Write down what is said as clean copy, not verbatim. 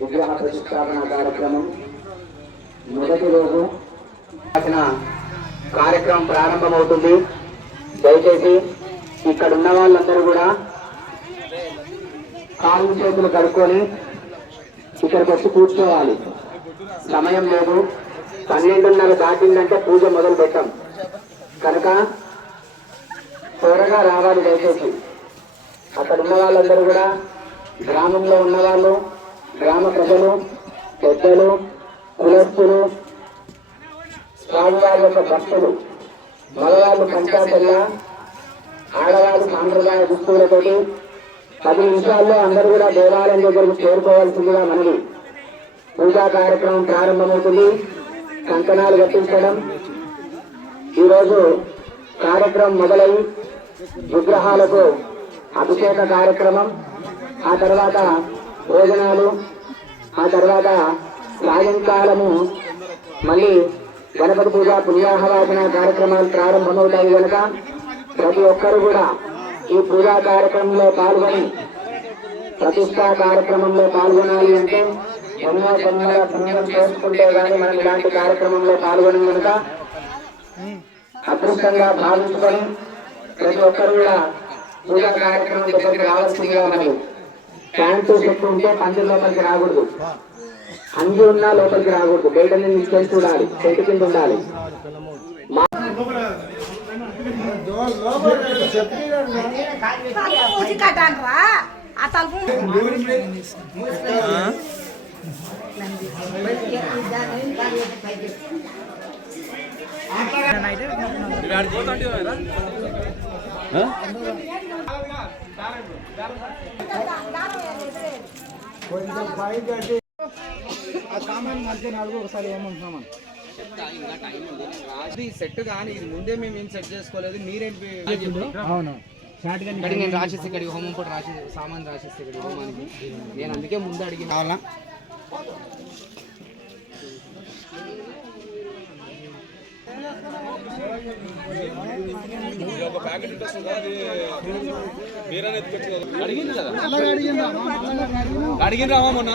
విగ్రహ ప్రతిష్టాపన కార్యక్రమం మొదటి రోజు కార్యక్రమం ప్రారంభమవుతుంది. దయచేసి ఇక్కడ ఉన్న వాళ్ళందరూ కూడా కాళ్ళు చేతులు కడుక్కొని ఇక్కడికి వచ్చి కూర్చోవాలి. సమయం లేదు, 12:30 దాటిందంటే పూజ మొదలు పెట్టాం కనుక త్వరగా రావాలి. దయచేసి అక్కడ ఉన్న వాళ్ళందరూ కూడా, గ్రామంలో ఉన్నవాళ్ళు, గ్రామ ప్రజలు, పెద్దలు, కులస్తులు, స్వామివారి యొక్క భక్తులు, మగవాళ్ళు పంచాయతీల, ఆడవాళ్ళు సాంప్రదాయ దుస్తులతోటి 10 నిమిషాల్లో అందరూ కూడా దేవాలయం దగ్గరకు చేరుకోవాల్సిందిగా మనవి. పూజా కార్యక్రమం ప్రారంభమవుతుంది. కంకణాలు కట్టించడం ఈరోజు కార్యక్రమం మొదలై విగ్రహాలకు అభిషేక కార్యక్రమం, ఆ తర్వాత భోజనాలు, ఆ తర్వాత సాయంకాలము మళ్ళీ గణపతి పూజ పుణ్యాహవాచన కార్యక్రమాలు ప్రారంభమవుతాయి కనుక ప్రతి ఒక్కరు కూడా ఈ పూజా కార్యక్రమంలో పాల్గొని ప్రతిష్టా కార్యక్రమంలో పాల్గొనాలి. అంటే ఎన్నో జన్మల పుణ్యం చేసుకుంటే గానీ మనం ఇలాంటి కార్యక్రమంలో పాల్గొని కనుక అదృష్టంగా భావించుకొని ప్రతి ఒక్కరు కూడా పూజా కార్యక్రమం దగ్గరికి రావాల్సిందిగా మనకి. ప్యాంటు చెట్టు ఉంటే పందిరి లోపలికి రాకూడదు, అంజి ఉన్నా లోపలికి రాకూడదు, బయట నుంచి చూడాలి, చెట్టు కింద ఉండాలి. కొంచెం పైకి సామాన్ మధ్య నాలుగు ఒకసారి ఏమంటున్నామని అది సెట్ కానీ ఇది ముందే మేము ఏం సెట్ చేసుకోలేదు. మీరేంటి అవును నేను రాసేసి ఇక్కడికి హోమం కూడా రాసి సామాన్ రాసేసి ఇక్కడికి హోమానికి నేను అందుకే ముందు అడిగి కావాలా. అడిగిన రామా మొన్న